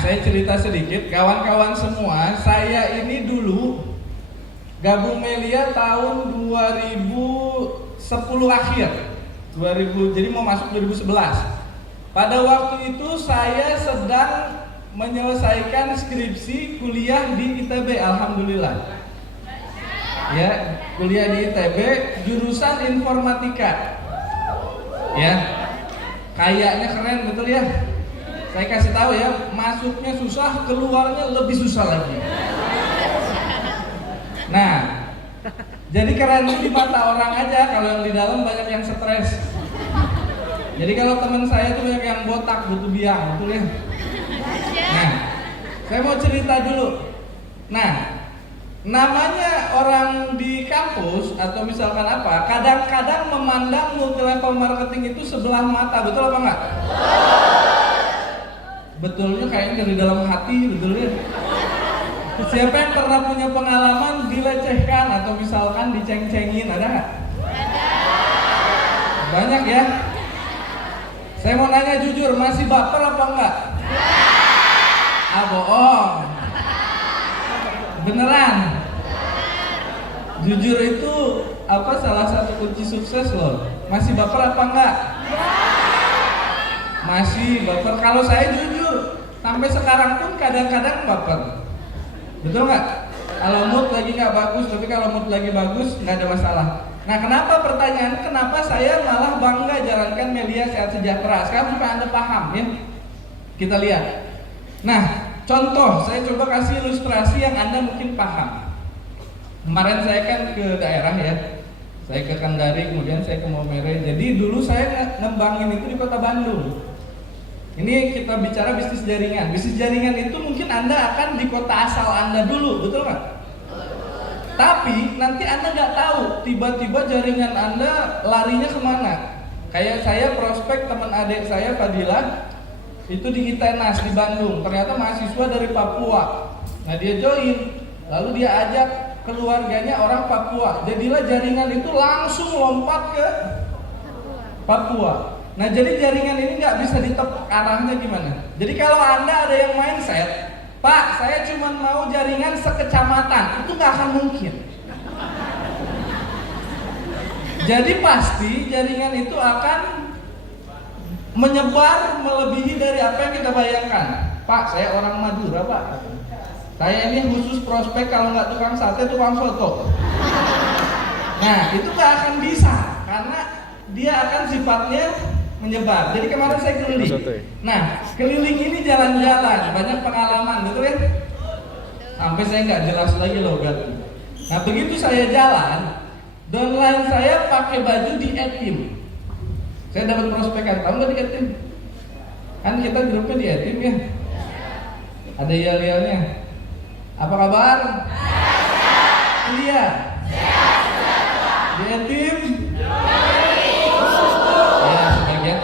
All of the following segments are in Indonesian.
Saya cerita sedikit, kawan-kawan semua, saya ini dulu gabung Melia tahun 2010 akhir, 2000, jadi mau masuk 2011. Pada waktu itu saya sedang menyelesaikan skripsi kuliah di ITB, alhamdulillah. Ya, kuliah di ITB, jurusan informatika. Ya, kayaknya keren betul ya. Saya kasih tahu ya, masuknya susah, keluarnya lebih susah lagi. Nah, jadi keren itu di mata orang aja, kalau yang di dalam banyak yang stres. Jadi kalau teman saya itu banyak yang botak, butuh biang, betul ya. Nah, saya mau cerita dulu. Nah, namanya orang di kampus atau misalkan apa, kadang-kadang memandang multi level marketing itu sebelah mata, betul apa enggak? Betulnya kayaknya dari dalam hati, betul ya. Siapa yang pernah punya pengalaman dilecehkan atau misalkan diceng-cengin, ada nggak? Banyak ya. Saya mau nanya jujur, masih baper apa enggak? Ah, bohong. Beneran. Jujur itu apa salah satu kunci sukses loh. Masih baper apa enggak? Masih baper. Kalau saya jujur, sampai sekarang pun kadang-kadang baper. Betul nggak? Kalau mood lagi nggak bagus, tapi kalau mood lagi bagus nggak ada masalah. Nah, kenapa pertanyaan? Kenapa saya malah bangga jalankan Melia Sehat Sejahtera? Sekarang supaya Anda paham ya. Kita lihat. Nah, contoh, saya coba kasih ilustrasi yang Anda mungkin paham. Kemarin saya kan ke daerah ya. Saya ke Kendari, kemudian saya ke Maumere. Jadi dulu saya ngembangin itu di Kota Bandung. Ini kita bicara bisnis jaringan. Bisnis jaringan itu mungkin Anda akan di kota asal Anda dulu, betul nggak? Tapi nanti Anda nggak tahu, tiba-tiba jaringan Anda larinya kemana. Kayak saya prospek teman adik saya Fadila, itu di ITENAS di Bandung. Ternyata mahasiswa dari Papua. Nah dia join, lalu dia ajak keluarganya orang Papua. Jadilah jaringan itu langsung lompat ke Papua. Nah jadi jaringan ini nggak bisa ditebak arahnya gimana. Jadi kalau Anda ada yang mindset, Pak saya cuma mau jaringan sekecamatan, itu nggak akan mungkin. Jadi pasti jaringan itu akan menyebar melebihi dari apa yang kita bayangkan. Pak saya orang Madura Pak, saya ini khusus prospek kalau nggak tukang sate, tukang soto. Nah itu nggak akan bisa, karena dia akan sifatnya menyebar. Jadi kemarin saya keliling. Nah, keliling ini jalan-jalan, banyak pengalaman, betul ya? Sampai saya nggak jelas lagi logat. Nah, begitu saya jalan, downline saya pakai baju di Etim. Saya dapat prospekan, tahu nggak di Etim? Kan kita grupnya di Etim ya. Ada yel-yelnya. Apa kabar? Iya. Di Etim.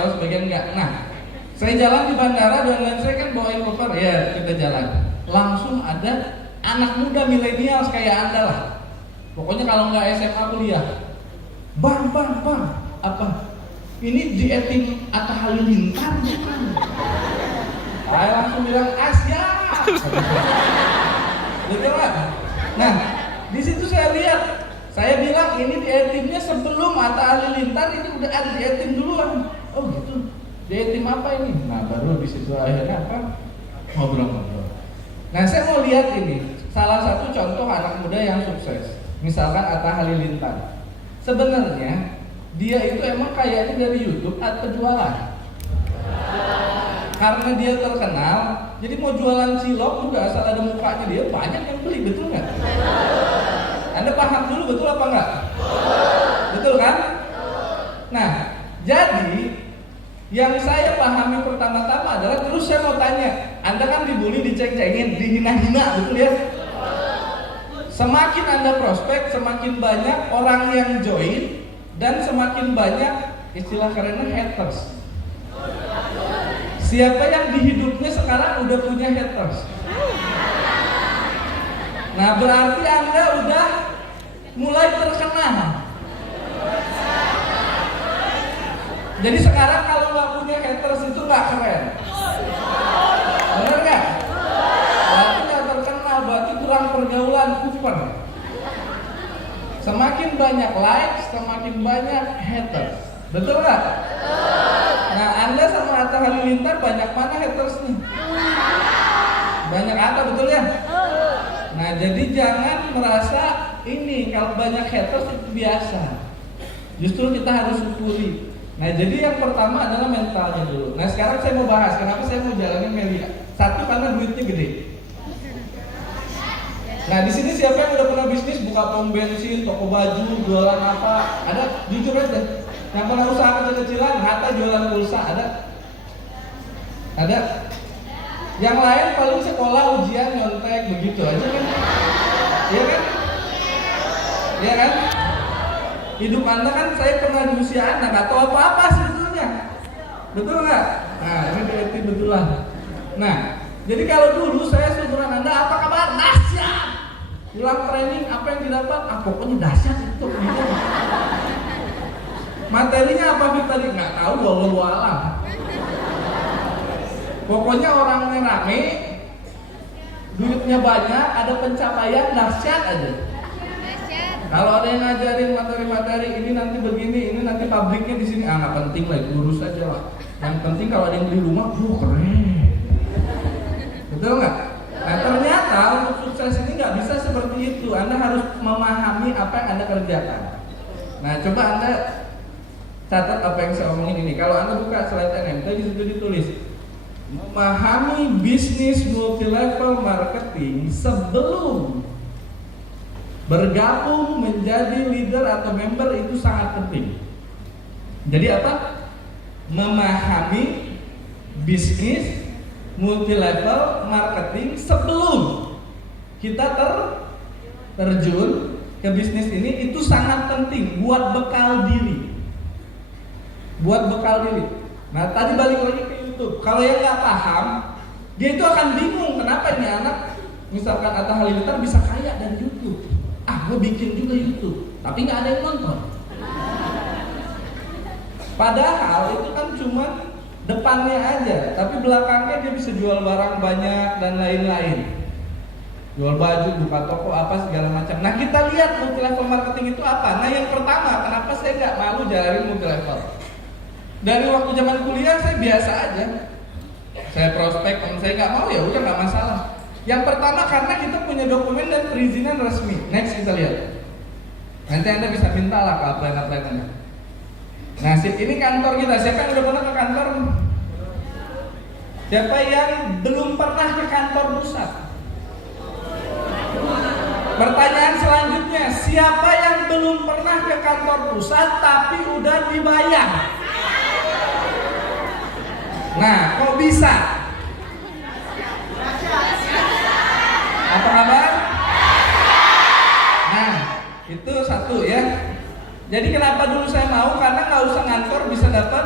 Sebagian enggak. Nah, saya jalan di bandara dan saya kan bawain koper, ya kita jalan. Langsung ada anak muda milenial kayak Anda lah. Pokoknya kalau nggak SMA kuliah. Bang, apa? Ini di Etim Atta Halilintar bukan? Saya langsung bilang Asia. Betul nggak? Nah, di situ saya lihat. Saya bilang ini di Etimnya sebelum Atta Halilintar ini udah ada di Etim duluan. Oh gitu. Di Etim apa ini? Nah baru di situ akhirnya apa? Ngobrol-ngobrol. Nah saya mau lihat ini salah satu contoh anak muda yang sukses. Misalkan Atta Halilintar. Sebenarnya dia itu emang kayaknya dari YouTube atau jualan. Karena dia terkenal, jadi mau jualan cilok juga asal ada mukanya dia banyak yang beli, betul nggak? Anda paham dulu betul apa enggak? Betul kan? Nah, jadi yang saya pahami pertama-tama adalah, terus saya mau tanya, Anda kan dibully, diceng-cengin, dihina-hina, betul ya? Semakin Anda prospek, semakin banyak orang yang join, dan semakin banyak istilah kerennya haters. Siapa yang di hidupnya sekarang udah punya haters? Nah berarti Anda udah mulai terkenal. Jadi sekarang kalau nggak punya haters itu nggak keren. Benar nggak? super. Semakin banyak likes, semakin banyak haters. Betul nggak? Nah, Anda sama Atta Halilintar banyak mana hatersnya? Banyak Atta, betul ya? Nah, jadi jangan merasa ini kalau banyak haters itu biasa. Justru kita harus syukuri. Nah, jadi yang pertama adalah mentalnya dulu. Nah, sekarang saya mau bahas kenapa saya mau jalanin Melia. Satu, karena duitnya gede. Nah, di sini siapa yang udah pernah bisnis buka pom bensin, toko baju, jualan apa? Ada? Jujur aja. Yang pernah usaha kecil-kecilan, Hatta jualan pulsa, ada? Ada? Yang lain paling sekolah, ujian, nyontek, begitu aja kan? Iya kan? Iya kan? Hidup Anda kan, saya pernah di usia Anda, gak tahu apa-apa sebetulnya. Betul nggak? Nah, ini berarti betul lah. Nah, jadi kalau dulu saya seumuran Anda, apa kabar? Dahsyat! Pulang training, apa yang didapat? Ah, pokoknya dahsyat itu. Materinya apa tadi? Nggak tahu, wallahu a'lam. Pokoknya orangnya rame, duitnya banyak, ada pencapaian dahsyat aja. Kalau ada yang ngajarin materi-materi ini nanti begini, ini nanti pabriknya di sini, nggak penting lah, lurus aja lah. Yang penting kalau ada yang beli rumah, keren. Betul nggak? Nah, ternyata untuk sukses ini nggak bisa seperti itu. Anda harus memahami apa yang Anda kerjakan. Nah, coba Anda catat apa yang saya omongin ini. Kalau Anda buka slide NMT, di situ ditulis memahami bisnis multi-level marketing sebelum bergabung menjadi leader atau member itu sangat penting. Jadi apa? Memahami bisnis multi-level marketing sebelum kita terjun ke bisnis ini itu sangat penting buat bekal diri. Buat bekal diri. Nah, tadi balik lagi ke YouTube. Kalau yang nggak paham, dia itu akan bingung kenapa ini anak, misalkan Atta Halilintar bisa kaya dari YouTube. Ah, gue bikin juga YouTube, tapi nggak ada yang nonton. Padahal itu kan cuma depannya aja, tapi belakangnya dia bisa jual barang banyak dan lain-lain. Jual baju, buka toko, apa segala macam. Nah, kita lihat multi level marketing itu apa. Nah, yang pertama, kenapa saya nggak malu jalanin multi level? Dari waktu zaman kuliah saya biasa aja. Saya prospek, kalau saya nggak mau ya udah nggak masalah. Yang pertama karena kita punya dokumen dan perizinan resmi. Next kita lihat. Nanti Anda bisa minta lah ke upline-upline Anda. Nah, ini kantor kita. Siapa yang udah pernah ke kantor? Siapa yang belum pernah ke kantor pusat? Pertanyaan selanjutnya, siapa yang belum pernah ke kantor pusat tapi udah dibayar? Nah, kok bisa? Apa kabar? Nah, itu satu ya. Jadi kenapa dulu saya mau? Karena nggak usah ngantor bisa dapat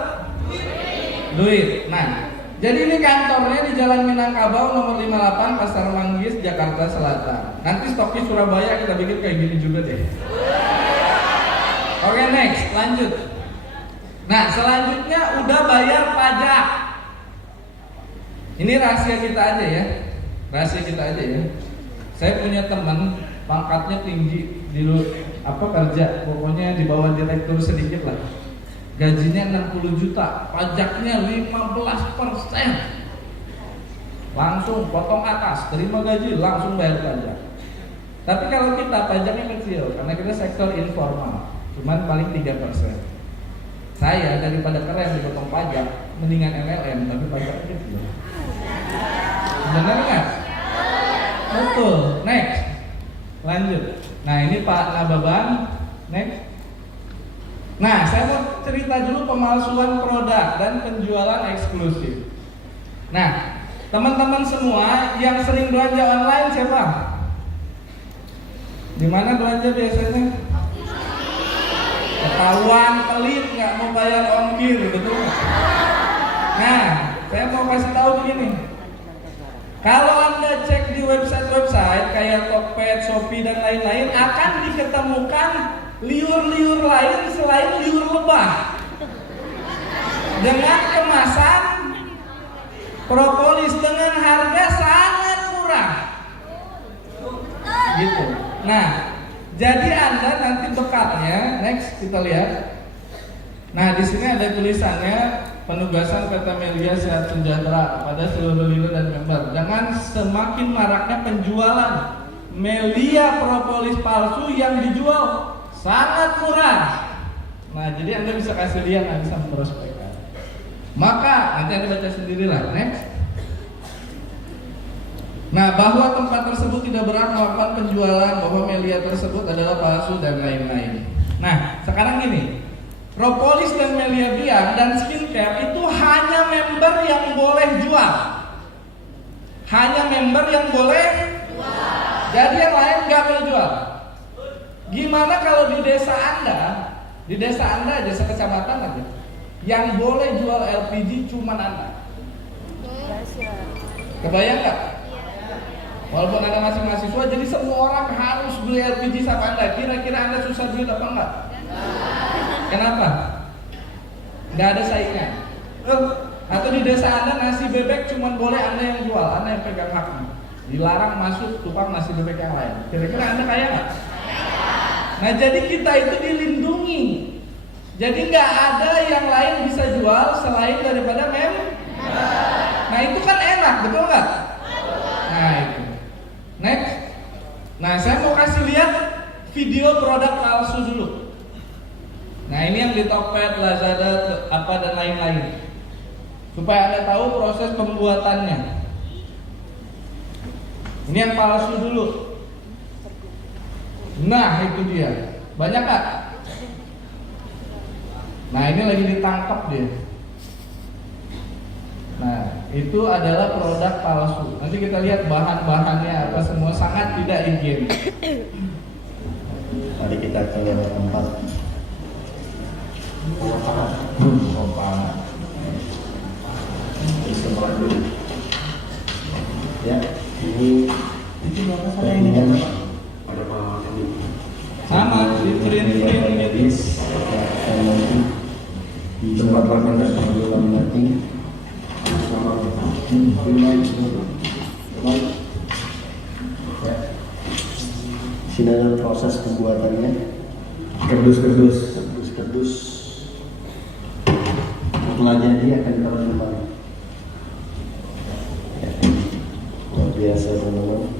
duit. Nah, jadi ini kantornya di Jalan Minangkabau nomor 58 Pasar Manggis, Jakarta Selatan. Nanti stoknya Surabaya kita bikin kayak gini juga deh. Oke, next, lanjut. Nah, selanjutnya udah bayar pajak. Ini rahasia kita aja ya. Rahasia kita aja ya. Saya punya teman pangkatnya tinggi di kerja, pokoknya di bawah direktur sedikit lah. Gajinya 60 juta, pajaknya 15%. Langsung potong atas, terima gaji, langsung bayar pajak. Tapi kalau kita pajaknya kecil, karena kita sektor informal, cuman paling 3%. Saya daripada keren dipotong pajak, mendingan MLM, tapi pajaknya kecil. Benar nggak? Betul. Next, lanjut. Nah, ini Pak Nababan. Next. Nah, saya mau cerita dulu pemalsuan produk dan penjualan eksklusif. Nah, teman-teman semua yang sering belanja online siapa? Di mana belanja biasanya? Ketahuan pelit nggak mau bayar ongkir, betul nggak? Nah, saya mau kasih tahu begini. Kalau Anda cek di website-website kayak Tokped, Shopee dan lain-lain, akan diketemukan liur-liur lain selain liur lebah dengan kemasan propolis dengan harga sangat murah gitu. Nah, jadi Anda nanti bekalnya, next kita lihat. Nah, di sini ada tulisannya penugasan PT Melia Sehat Sejahtera pada seluruh dealer dan member. Jangan semakin maraknya penjualan Melia propolis palsu yang dijual sangat murah. Nah, jadi Anda bisa kasih lihat, Anda bisa memprospekkan. Maka nanti Anda baca sendirilah. Next. Nah, bahwa tempat tersebut tidak berhak melakukan penjualan, bahwa Melia tersebut adalah palsu dan lain-lain. Nah, sekarang gini. Propolis dan Melia Biang dan skincare itu hanya member yang boleh jual. Hanya member yang boleh jual. Jadi yang lain nggak boleh jual. Gimana kalau di desa Anda aja sekecamatan aja, yang boleh jual LPG cuma Anda? Kebayang nggak? Walaupun Anda masih mahasiswa, jadi semua orang harus beli LPG sama Anda. Kira-kira Anda susah duit apa enggak? Kenapa? Nggak ada saingan. Atau di desa Anda nasi bebek cuma boleh Anda yang jual, Anda yang pegang haknya. Dilarang masuk tukang nasi bebek yang lain. Kira-kira Anda kaya nggak? Nah, jadi kita itu dilindungi. Jadi nggak ada yang lain bisa jual selain daripada member. Nah, itu kan enak, betul nggak? Nah, itu. Next. Nah, saya mau kasih lihat video produk palsu dulu. Nah, ini yang di Tokped, Lazada, apa dan lain-lain. Supaya Anda tahu proses pembuatannya. Ini yang palsu dulu. Nah, itu dia. Banyak Kak? Nah, ini lagi ditangkap dia. Nah, itu adalah produk palsu. Nanti kita lihat bahan-bahannya apa semua, sangat tidak higienis. Mari kita ke tempat pengoperasian. Setelah dulu. Ya, ini bagian pada malam ini. Sama di print medis. Di tempat lapangan laminating. Ya. Sini adalah proses pembuatannya. Kerdus. Setelah jadi akan ditaruh kembali. Ya. Luar biasa teman-teman.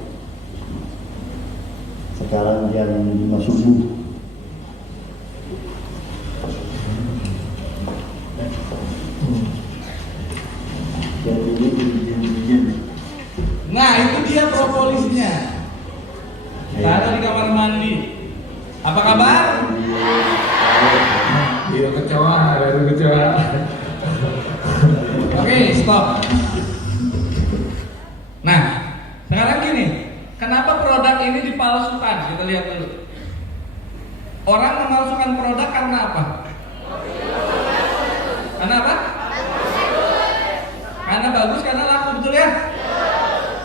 Sekarang jam 5 subuh. Jadi ini ujian. Nah, itu dia propolisnya. Taruh di kamar mandi. Apa kabar? Iya, kecewa. Oke, stop. Nah, sekarang gini, kenapa produk ini dipalsukan? Kita lihat dulu. Orang memalsukan produk karena apa? Karena apa? Karena bagus, karena laku, betul ya?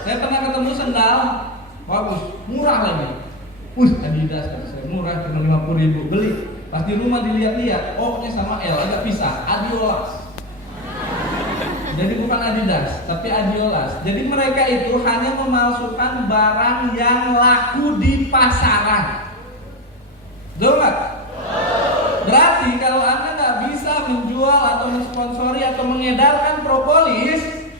Saya pernah ketemu sendal bagus, murah lagi. Adidas kan saya murah, cuma 50.000 beli. Pas di rumah dilihat-lihat, oh ini sama L, agak pisah, Adiolas. Jadi bukan Adidas, tapi Adiolas. Jadi mereka itu hanya memalsukan barang yang laku di pasaran. Betul nggak? Berarti kalau Anda nggak bisa menjual atau mensponsori atau mengedarkan propolis,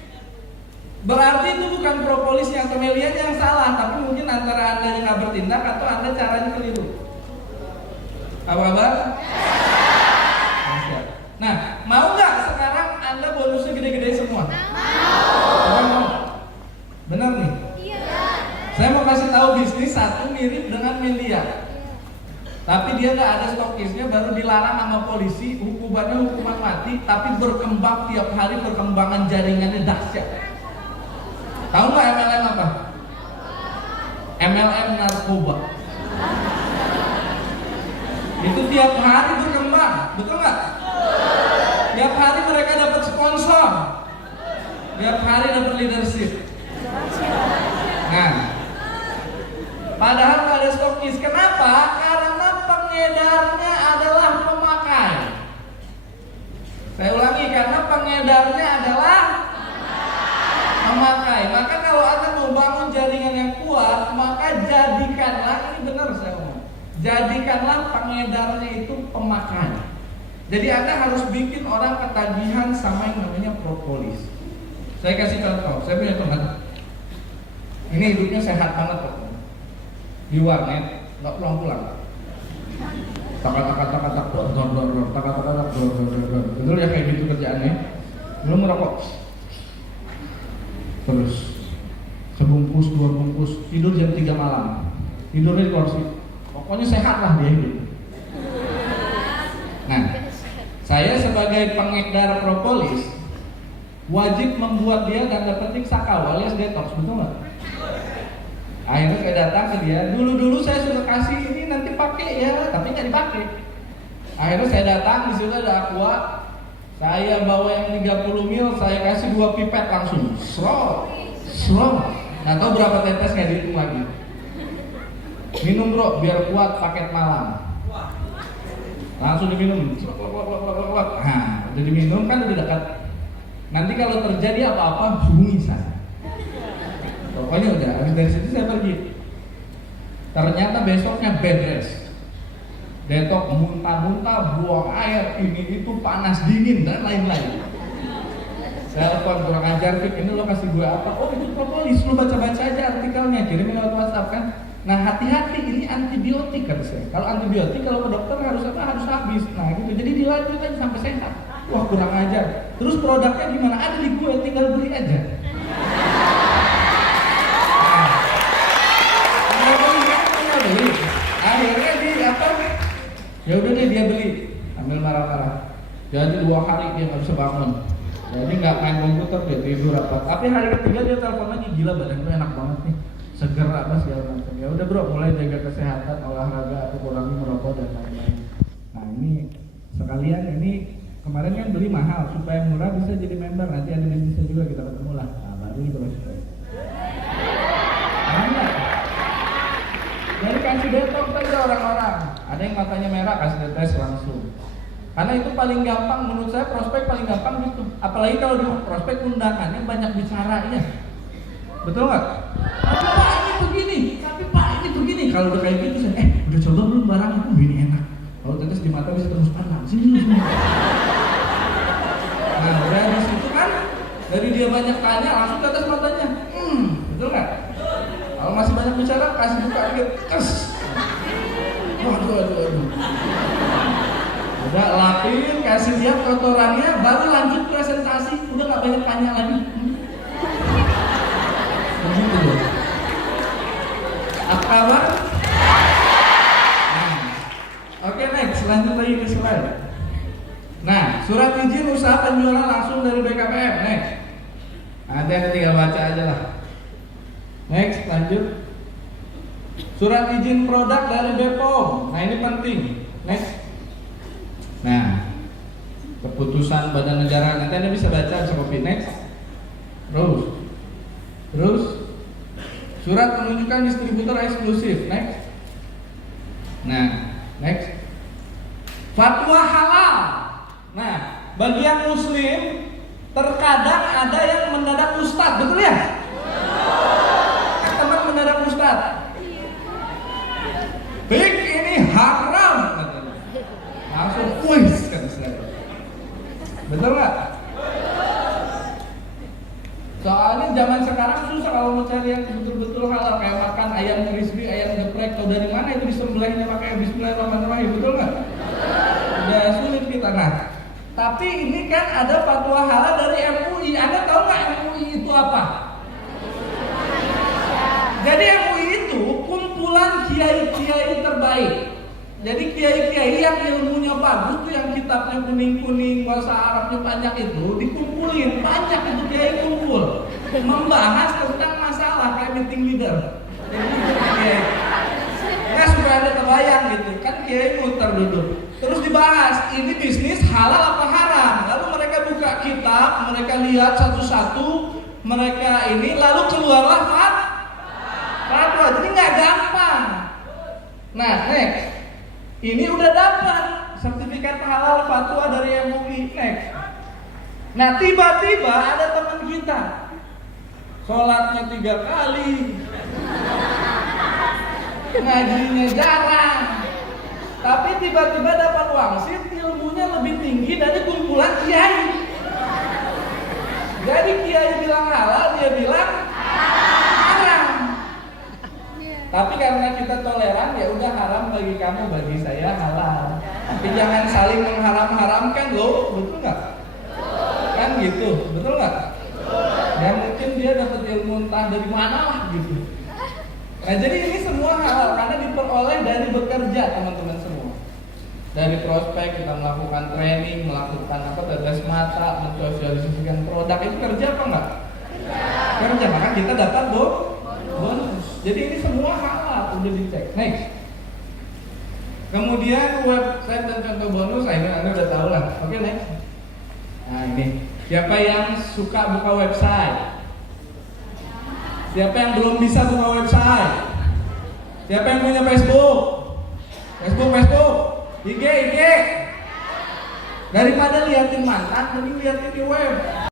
berarti itu bukan propolisnya atau Melianya yang salah, tapi mungkin antara Anda yang nggak bertindak atau Anda caranya keliru. Apa kabar? Nah, mau nggak sekarang Anda bonusnya gede-gede semua? Mau. Benar nih? Iya. Saya mau kasih tahu bisnis satu mirip dengan Melia. Tapi dia nggak ada stokisnya, baru dilarang sama polisi, hukumannya hukuman mati, tapi berkembang tiap hari, perkembangan jaringannya dahsyat. Tahu nggak MLM apa? MLM narkoba. Itu tiap hari berkembang, betul nggak? Tiap hari mereka dapat sponsor, tiap hari dapat leadership. Nah, padahal nggak ada stokis. Kenapa? Karena pengedarnya adalah pemakai. Saya ulangi, karena pengedarnya adalah pemakai. Maka kalau Anda mau bangun jaringan yang kuat, maka jadikanlah, ini benar dokter saya ngomong. Jadikanlah pengedarnya itu pemakai. Jadi Anda harus bikin orang ketagihan sama yang namanya propolis. Saya kasih contoh, saya punya teman. Ini hidupnya sehat banget kok. Di warnet, nggak pulang-pulang. Tak, betul ya kayak gitu kerjaannya. Belum merokok. Terus sebungkus, 2 bungkus, tidur jam 3 malam. Tidurnya di kursi. Pokoknya sehat lah dia hidup. Nah, saya sebagai pengedar propolis wajib membuat dia tanda petik sakau alias detox, betul nggak? Akhirnya saya datang ke dia. Dulu saya sudah kasih ini nanti pakai ya, tapi nggak dipakai. Akhirnya saya datang, di situ ada aqua. Saya bawa yang 30 ml, saya kasih 2 pipet langsung. Slow. Nggak tahu berapa tetes nggak dihitung lagi. Minum bro, biar kuat paket malam. Langsung diminum. Nah, udah diminum kan udah dekat. Nanti kalau terjadi apa-apa hubungi saya. Pokoknya udah, habis dari situ saya pergi. Ternyata besoknya bed rest, detok, muntah-muntah, buang air, ini itu panas dingin dan lain-lain. Saya telepon kurang ajar, Fik, ini lo kasih gue apa? Oh itu propolis, lo baca-baca aja artikelnya, kirimin lewat WhatsApp kan. Nah hati-hati, ini antibiotik kata saya. Kalau antibiotik kalau ke dokter harus apa? Harus habis. Nah gitu, jadi dilanjut aja sampai sehat. Wah kurang ajar. Terus produknya gimana? Ada di gue, tinggal beli aja. Akhirnya dia apa? Ya udah deh dia beli, ambil marah-marah. Jadi 2 hari dia nggak bisa bangun. Jadi nggak main komputer, dia tidur apa. Tapi hari ketiga dia telepon lagi, gila badan gue enak banget nih, seger apa segala macam. Ya udah bro, mulai jaga kesehatan, olahraga atau kurangi merokok dan lain-lain. Nah ini sekalian ini kemarin kan beli mahal supaya murah bisa jadi member. Nanti ada yang bisa juga kita ketemu lah. Nah baru terus. Enggak. Jadi kasih detox aja orang-orang. Ada yang matanya merah kasih detox langsung. Karena itu paling gampang menurut saya, prospek paling gampang gitu. Apalagi kalau di prospek undangannya banyak bicara ya. Betul nggak? Tapi Pak ini begini, tapi Pak ini begini. Kalau udah kayak gitu saya, udah coba belum barang aku ini enak. Kalau tetes di mata bisa tembus pandang. Sini semua. Nah udah di situ kan, dari dia banyak tanya langsung tetes matanya. Betul nggak? Kalau masih banyak bicara, kasih buka dikit, kes. Waduh. Udah lapin, kasih lihat kotorannya, baru lanjut presentasi. Udah nggak banyak tanya lagi. Begitu loh. Apa kabar? Nah. Oke next, lanjut lagi ke slide. Nah, surat izin usaha penjualan langsung dari BKPM. Next. Nanti Anda tinggal baca aja lah. Next, lanjut. Surat izin produk dari BPOM. Nah ini penting. Next. Nah, keputusan Badan Negara. Nanti Anda bisa baca, bisa copy. Next. Terus. Surat penunjukan distributor eksklusif. Next. Nah, next. Fatwa halal. Nah, bagi yang muslim terkadang ada yang mendadak ustadz, betul ya? Mendadak ustaz, Bik ini haram, langsung kuis kan saya. Betul nggak? Soalnya zaman sekarang susah kalau mau cari yang betul-betul halal, kayak makan ayam crispy, ayam geprek, atau dari mana itu disembelihnya pakai Bismillahirrahmanirrahim, betul nggak? Udah sulit kita. Nah, tapi ini kan ada fatwa halal dari MUI. Anda tahu nggak MUI itu apa? Jadi MUI itu kumpulan kiai-kiai terbaik. Jadi kiai-kiai yang ilmunya bagus tuh, yang kitabnya kuning-kuning, bahasa Arabnya banyak itu, dikumpulin, banyak itu kiai kumpul, membahas tentang masalah kayak meeting leader. Jadi kiai, nah supaya Anda terbayang gitu, kan kiai muter duduk, terus dibahas ini bisnis halal apa haram. Lalu mereka buka kitab, mereka lihat satu-satu, mereka ini lalu keluarlah fatwa. Jadi nggak gampang. Nah, next. Ini udah dapat sertifikat halal fatwa dari MUI. Next. Nah, tiba-tiba ada teman kita, sholatnya 3 kali, ngajinya jarang, tapi tiba-tiba dapat wangsit, ilmunya lebih tinggi dari kumpulan kiai. Jadi kiai bilang halal, dia bilang haram. Tapi karena kita toleran, ya udah haram bagi kamu, bagi saya halal. Tapi jangan saling mengharam-haramkan loh, betul nggak? Kan gitu, betul nggak? Ya mungkin dia dapat ilmu entah dari mana lah gitu. Nah jadi ini semua halal karena diperoleh dari bekerja teman-teman semua. Dari prospek kita melakukan training, melakukan tetes mata, mensosialisasikan produk, itu kerja apa enggak? Kerja, maka kita dapat bonus. Jadi ini semua halal, udah dicek. Next. Kemudian website dan contoh bonus, ini Anda udah tahu lah. Oke, next. Nah ini, siapa yang suka buka website? Siapa yang belum bisa buka website? Siapa yang punya Facebook? Facebook. IG. Daripada liatin mantan, mending liatin di web.